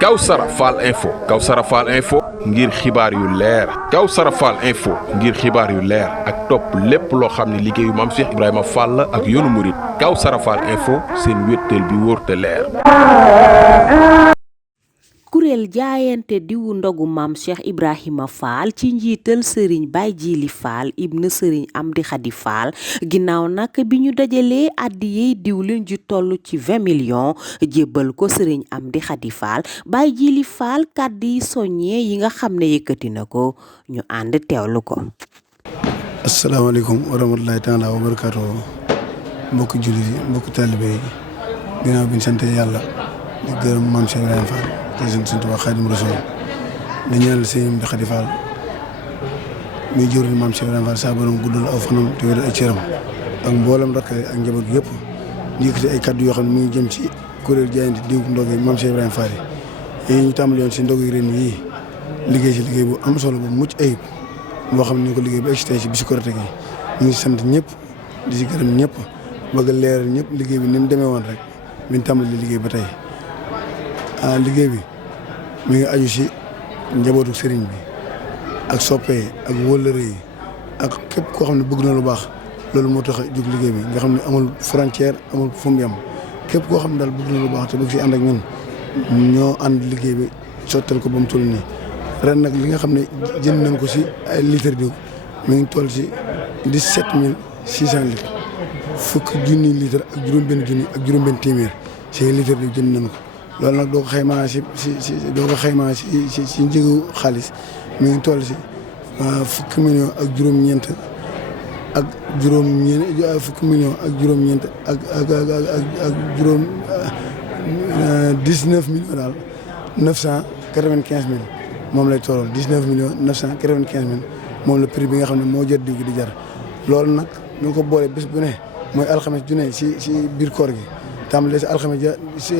Kawsara Fall Info ngir xibaar yu leer Kawsara Fall Info ngir xibaar yu leer ak topp lépp loo xam ne liggéeyu Maam Cheikh Ibrahima Fall ak yoonu murit Kawsara Fall Info seen wéttal bi wóor te leer. kuréel jaayante diwu ndogu Maam Cheikh Ibrahima Fall ci njiital Serigne Baye Djili Fall ibn Serigne Amdi Khady Fall ginnaaw nag bi ñu dajalee àddiyey diwlin ju toll ci 20 millions jébbal ko Serigne Amdi Khady Fall Baye Djili Fall kàddu yi soññee yi nga xam ne yëkkati na ko ñu ànd teewlu ko. asalaamaaleykum wa rahmatulahi taala wa barakaatuhu mbokki jullit yi mbokki taalibe yi ginnaaw bi ñu sant yàlla di gërëm Maam Cheikh Ibrahima Fall te sant Sëñ Tuubaa Xaadimu Rasuul di ñaanal Sëñ Amdi Khady Fall muy jur Maam Cheikh Ibrahima Fall saa borom guddal aw fanam te wéral ay cëram ak mboolem rakkale ak njaboot gi yëpp ñu yëkkati ay kaddu yoo xam ne mu ngi jëm ci kuréel jaayante diw ndog yi Maam Cheikh Ibrahima Fall yi ñu tàmbali woon si ndog yi ren yii liggéey si liggéey bu am solo bu mucc ayib boo xam ne ñu ko liggéey ba egsi si bisu Korite gi ñu ngi sant ñëpp di si gërëm ñëpp bëgg leeral ñëpp liggéey bi ni mu demee woon rek bi ñu tàmbali liggéey ba tey liggéey bi mi ngi aju si njabootu sëriñ bi ak soppe yi ak wóllëre yi ak képp koo xam ne bëgg na lu baax loolu moo tax a jóg liggéey bi nga xam ne amul frontière amul fu mu yem képp koo xam ne daal bëgg na lu baax te bëgg si ànd ak ñun ñoo ànd liggéey bi sottal ko ba mu toll nii ren nag li nga xam ne jënd nañ ko si ay litre diw mi ngi toll si 17 600 litres fukki junni litre ak juróom-benn junni ak juróom-benn téeméer si litre diw jënd nañ ko. loolu nag doo ko xaymaa si njëgu xaalis mi ngi toll si fukki million ak juróom-ñeent ak fukki million ak juróom-ñeent ak juróom 19 millions daal 995 mille moom lay tolloo 19 millions 995 mille moom la prix bi nga xam ne moo jot diw gi di jar loolu nag ñu ko boole bés bu ne mooy alxames ju ne si biir koor gi. tàmbalee sa alxames ja si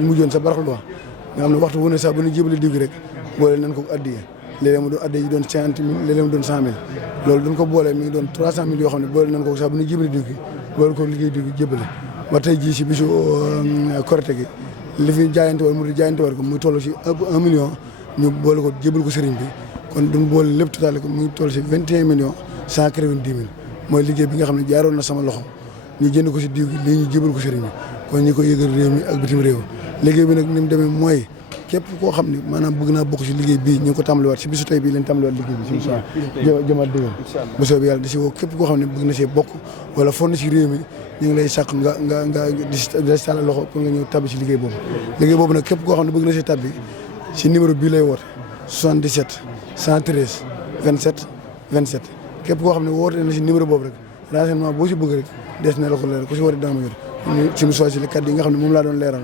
mujjoon sa baraxlu wax nga xam ne waxtu wu ne sax bu ñu jébale diw gi rek boole nañ ko addiya léeg-léeg mu doon addiya yi doon 50 000 léeg-léeg mu doon 100 000 loolu duñ ko boole mi ngi doon 300 000 yoo xam ne boole nañ ko sax bu ñu jébale diw gi boole ko liggéey diw gi jébale ba tey jii si bisu Korite gi li fi jaayante war mu di jaayante war ko muy toll si 1 million ñu boole ko jébal ko sëriñ bi kon duñ boole lépp total ko muy toll si 21 millions 190 mille mooy liggéey bi nga xam ne jaaroon na sama loxo ñu jënd ko si diw gi lii ñu jébal ko sëriñ bi kon ñi ko yëgal réew mi ak bitim réew liggéey bi nag ni mu demee mooy képp koo xam ne maanaam bëgg naa bokk si liggéey bii ñu ngi ko tàmbaliwaat si bisu tey bii lañ tàmbaliwaat liggéey bi si sa jëmaat déwén bu soobee yàlla di si woo képp koo xam ne bëgg na see bokk wala fon na si réew mi ñu ngi lay sàkk nga di si tàllal loxo pour nga ñëw tabbi si liggéey boobu nag képp koo xam ne bëgg na see tabbi si numéro bii lay woote 77 113 27 27 képp koo xam ne woote na si numéro boobu rek renseignement boo si bëgg rek des na la ko leeral ku si war a dama jot suñu soi si le kaddu yi nga xam ne moom laa doon leeral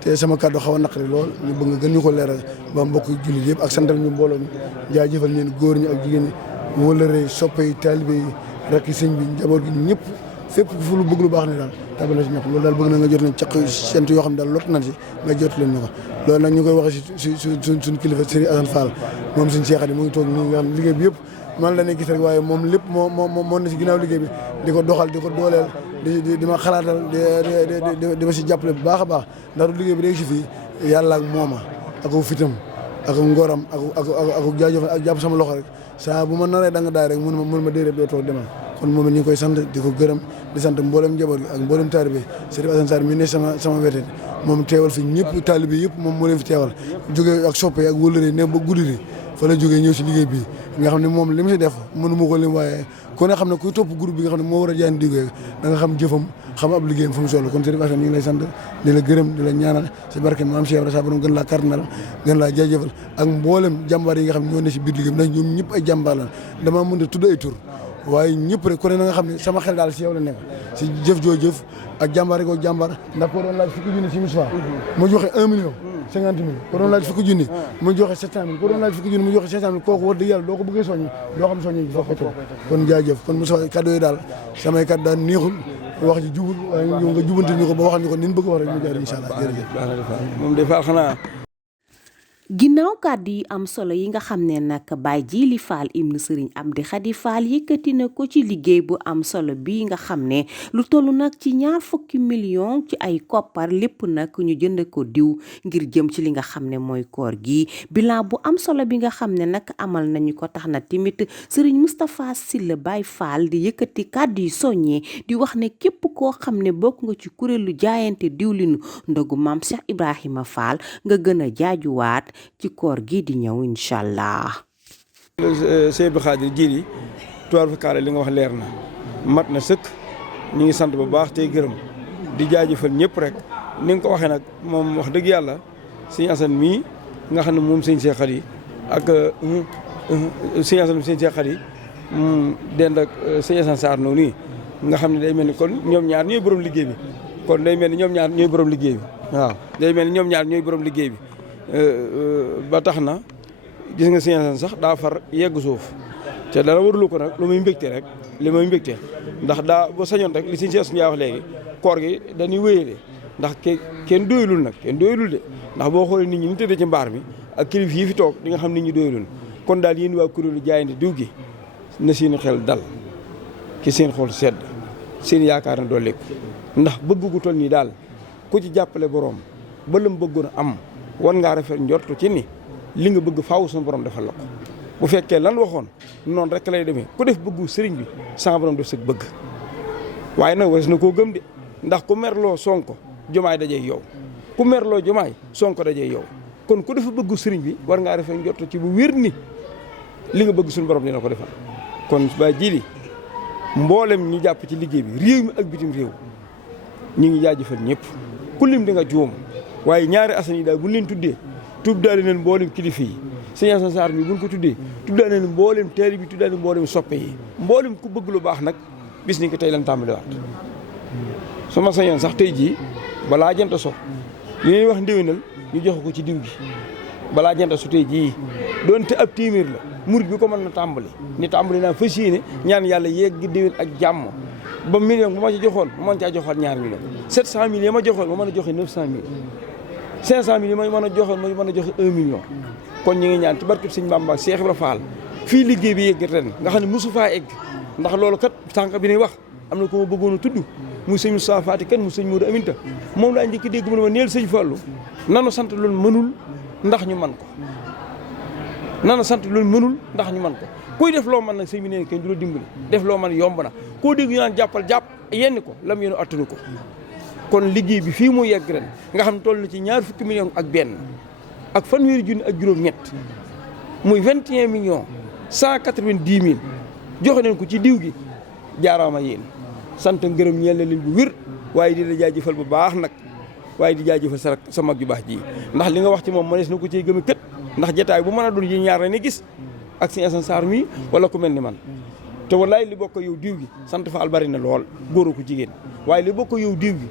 te sama kaddu xaw a naqari lool ñu bëgg nga gën ñu ko leeral ba mbokk jullit yëpp ak santal ñu mbooloo mi jaajëfal ñeen góor ñi ak jigéen ñi wóllëre soppe yi taalibe yi rakki sëñ bi njaboot gi ñëpp fépp fu lu bëgg lu baax ne daal tabal na si ñëpp loolu daal bëgg na nga jot nañ caq sent yoo xam ne daal lot nañ si nga jot leen ñu ko loolu nag ñu koy waxee si suñ kilifa Serigne Assane Fall moom suñ Cheikh yi mu ngi toog nii nga xam ne liggéey bi yëpp man la ne gis rek waaye moom lépp moo na si ginnaaw liggéey bi di ko doxal di ko dooleel di ma xalaatal di ma si jàppale bu baax a baax ndax du liggéey bi rek si fii yàlla ak mooma ak fitam ak ngoram ak jaajëf ak jàpp sama loxo rek saa bu ma naree da nga daay rek mun ma déedéet doo toog demal kon moom it ñu ngi koy sant di ko gërëm di sant mboolem njaboot gi ak mboolem taalibe Serigne Assane Sarr mi ne sama wete moom teewal fi ñëpp taalibe yëpp moom moo leen fi teewal jógee ak soppe ak wëllëre ne ba guddi fa la jógee ñëw si liggéey bi nga xam ne moom li mu si def mënu ma ko lim waaye ku ne xam ne kuy topp groupe bi nga xam ne moo war a jaay diggee da nga xam jëfam xam ab liggéeyam fu mu solo kon Serigne Assane ñu ngi lay sant di la gërëm di la ñaanal si barke Maam Cheikh Ibrahima borom gën laa kàttanal gën laa jaajëfal ak mboolem jàmbaar yi nga xam ne ñoo ne si biir liggéey bi ndax ñoom ñëpp ay jàmbaar la damaa mën a tudd ay tur waaye ñëpp rek ku ne na nga xam ne sama xel daal si yow la nekk si jëf joo jëf ak jàmbaar ko jàmbaar ndax ko doon laaj fukki junni si Moussa mu joxe 1 million 50 mille ko doon laaj fukki junni mu joxe 700 mille ko doon laaj fukki junni mu joxe 500 mille kooku war dëgg yàlla doo ko bëggee soññi doo xam soññi bi foo ko toog kon jaajëf kon Moussa kaddu yi daal samay kaddu daal neexul wax ji jubul waaye nga jubanti ñu ko ba waxal ñu ko ni ñu bëgg wax rek ñu jaar incha allah jërëjëf moom de Fall xanaa ginnaaw kàddu yi am solo yi nga xam ne nag Baye Djily Fall ibn Serigne Amdy Khady Fall yëkkati na ko ci liggéey bu am solo bi nga xam ne lu toll nag ci 20 millions ci ay koppar lépp nag ñu jënd ko diw ngir jëm ci li nga xam ne mooy koor gi bilan bu am solo bi nga xam ne nag amal nañu ko tax na tamit Serigne Moustapha Sylla Baye Fall di yëkkati kàddu yi soññee di wax ne képp koo xam ne bokk nga ci kuréelu jaayante diwlinu ndogu Maam Cheikh Ibrahima Fall nga gën a jaajuwaat ci koor gi di ñëw incha allah. Sëñ Abdou Khadir Djily tuwaar fa kaale li nga wax leer na mat na sëkk ñu ngi sant bu baax tey gërëm di jaajëfal ñëpp rek ni nga ko waxee nag moom wax dëgg yàlla sëñ Assane mii nga xam ne moom sëñ Cheikh Khady ak sëñ Assane sëñ Cheikh Khady dend ak sëñ Assane Sarr noonu nii nga xam ne day mel ni kon ñoom ñaar ñooy borom liggéey bi kon day mel ni ñoom ñaar ñooy borom liggéey bi waaw day mel ni ñoom ñaar ñooy borom liggéey bi. ba tax na gis nga sëñ sax daa far yegg suuf te dara warulu ko nag lu muy mbégte rek li muy mbégte ndax daa ba sañoon rek li sëñ Cheikh Ndiaye wax léegi koor gi dañuy wéyale ndax kenn doyulul nag kenn doyulul de ndax boo xoolee nit ñi ñu tëddee ci mbaar mi ak kilif yi fi toog di nga xam nit ñi doyulul kon daal yéen waa kuréelu jaayante diw gi na seen xel dal ki seen xol sedd seen yaakaar na dolli ko ndax bëgg gu toll nii daal ku ci jàppale borom ba lam bëggoon a am war ngaa rafet njortu ci ni li nga bëgg faaw suñu borom defal la ko bu fekkee lan waxoon noonu rek lay demee ku def bëggu sëriñ bi sama borom def sa bëgg waaye nag wees na koo gëm de ndax ku merloo Sonko Jomaay dajee yow ku merloo Jomaay Sonko dajee yow kon ku defa bëggu sëriñ bi war ngaa rafet njortu ci bu wér ni li nga bëgg suñu borom dina ko defal kon Baye Djily mboolem ñi jàpp ci liggéey bi réew mi ak bitim réew ñu ngi jaajëfal ñëpp ku lim di nga juum waaye ñaari Assane yi daal bu ñu leen tuddee tuddaale leen mboolem kilifa yi sëñ Assane Sarr mi bu ñu ko tuddee tuddaale leen mboolem teeri bi tuddaale mboolem soppe yi mboolem ku bëgg lu baax nag bis ni ko tey lan tàmbaliwaat su ma sañoon sax tey jii balaa jant so li ñuy wax ndéwénal ñu joxe ko ci diw gi balaa jant so tey jii doonte ab téeméer la murid bi ko mën na tàmbali ni tàmbali naa fas yéene ñaan yàlla yegg déwén ak jàmm ba million bu ma ci joxoon ma mën caa joxoon ñaari million 700 000 yi ma joxoon ma mën a joxe 900 000 500 000 yi ma mën a joxoon ma mën a joxe 1 million kon ñu ngi ñaan ci barkeb Sëñ Bamba Cheikh Ibra Fall fii liggéey bi yegg ren nga xam ne mosu faa egg ndax loolu kat sànq bi ñuy wax am na ko ma bëggoon a tudd muy sëñ Moussa Fati kan mu sëñ Modou Aminta moom laa njëkk dégg mu ne ma neel sëñ Fallou nanu sant loolu mënul ndax ñu man ko nanu sant loolu mënul ndax ñu man ko kuy def loo mën nag sëñ bi nee kenn du la dimbali def loo mën yomb na koo dégg ñu naan jàppal jàpp yenn ko lam yéenu attanu ko kon liggéey bi fii mu yegg ren nga xam ne toll na ci 20 millions ak benn ak fanweeri junni ak juróom-ñett muy 21 millions 190 000 joxe nañ ko ci diw gi jaaraama yéen sant ngërëm ñeel na leen bu wér waaye di la jaajëfal bu baax nag waaye di jaajëfal sa mag ju baax ji ndax li nga wax ci moom mënees na ko ciy gëm a kët ndax jotaay bu mën a doon yi ñaar ne gis ak sëñ Assane Sarr mi wala ku mel ni man te wallaay li bokk yow diw gi sant Fall bari na lool góor ko jigéen waaye li bokk yow diw gi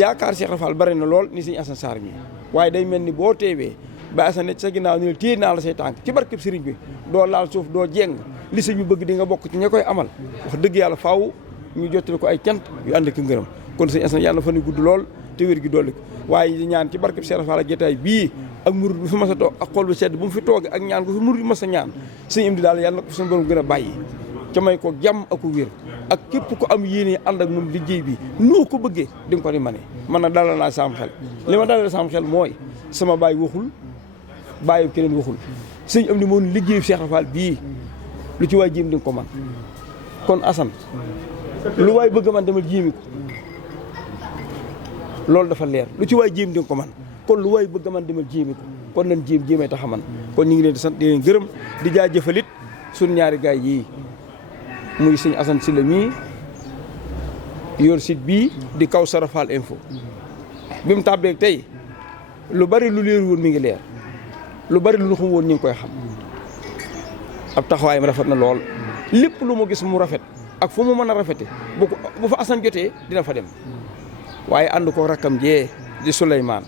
yaakaar Cheikh Fall bari na lool ni sëñ Assane Sarr mi waaye day mel ni boo teewee ba Assane sa ginnaaw ni la téye naa la say tànk ci barkeb sëriñ bi doo laal suuf doo jeng li sëñ bi bëgg di nga bokk ci ña koy amal wax dëgg yàlla faaw ñu jottali ko ay cant yu ànd ak ngërëm kon sëñ Assane yàlla na fa ni gudd lool te wér gi dolli ko waaye di ñaan ci barkeb Cheikh Fall ak jotaay bii ak murid bi fi mas a toog ak xol bu sedd bu mu fi toogee ak ñaan ko fi murid bi mas a ñaan sëñ am di daal yàlla na ko suñu borom gën a bàyyi ca may ko jàmm ak wér ak képp ko am yéene ànd ak moom liggéey bi noo ko bëggee di nga ko di mane man na dalal naa sam xel li ma dalal sam xel mooy sama baay waxul bàyyi keneen waxul sëñ am di moom liggéey Cheikh Fall bii lu ci waay jéem di nga ko man kon Assane lu waay bëgg man demal jéemi ko loolu dafa leer lu ci waay jéem di nga ko man kon lu waay bëgg man demal jéemi ko kon nañ jéemee tax a man kon ñu ngi leen di sant di leen gërëm di jaajëfalit suñ ñaari gaay yii muy sëñ Assane Sylla mii yor site bii di Kawsara Fall info bi mu tàbbee tey lu bari lu leer woon mi ngi leer lu bari lu xam woon ñu ngi koy xam ab taxawaayam rafet na lool lépp lu mu gis mu rafet ak fu mu mën a rafete bu fa Assane jotee dina fa dem waaye ànd ko rakkam jee di Souleymane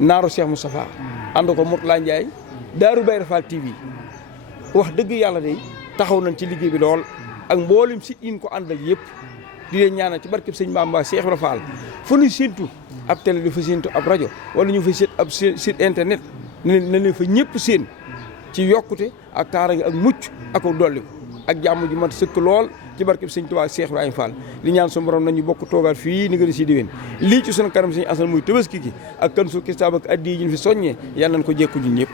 naaru Cheikh Moustapha ànd ko Mourtala Ndiaye Daaru Bayra Fall TV wax dëgg yàlla de taxaw nañ ci liggéey bi lool ak mboolem site yi ñu ko àndal yëpp di leen ñaanal ci barkeb sëñ Bamba Cheikh Ibra Fall fu ñu séentu ab télé di fa séentu ab rajo wala ñu fa séet ab site internet na leen fa ñëpp seen ci yokkute ak kaaraange ak mucc ak dolli ak jàmm ju mat sëkk lool ci barkeb sëñ Tuubaa Cheikh Ibrahima Fall li ñaan suñu borom nañu bokk toogaat fii ni nga si diwén lii ci sunu kanam sëñ Asan muy Tabaski gi ak kan su kistaab ak addi yi ñu fi soññee yàlla nañ ko jekku ñun ñëpp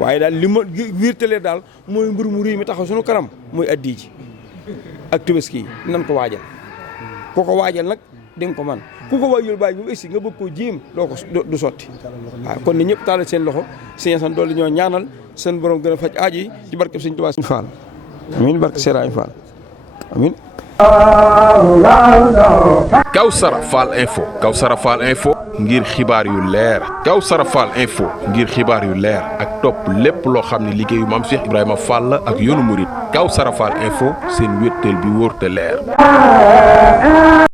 waaye daal li ma wiirtalee daal mooy mbir mu réy mi taxaw sunu kanam mooy addi ji ak Tabaski yi nan ko waajal ku ko waajal nag di nga ko man ku ko waajul bàyyi bu egsi nga bëgg koo jéem doo ko du sotti waaw kon ni ñëpp taalal seen loxo sëñ Asan doole ñoo ñaanal seen borom gën a faj aajo yi ci barkeb sëñ Tuubaa Fall amiin barke Serigne Fall amiin Kawsara Fall info Kawsara Fall info ngir xibaar yu leer Kawsara Fall info ngir xibaar yu leer ak topp lépp loo xam ne liggéeyu Maam Cheikh Ibrahima Fall ak yoonu murit Kawsara Fall info seen wéttal bi wóor te leer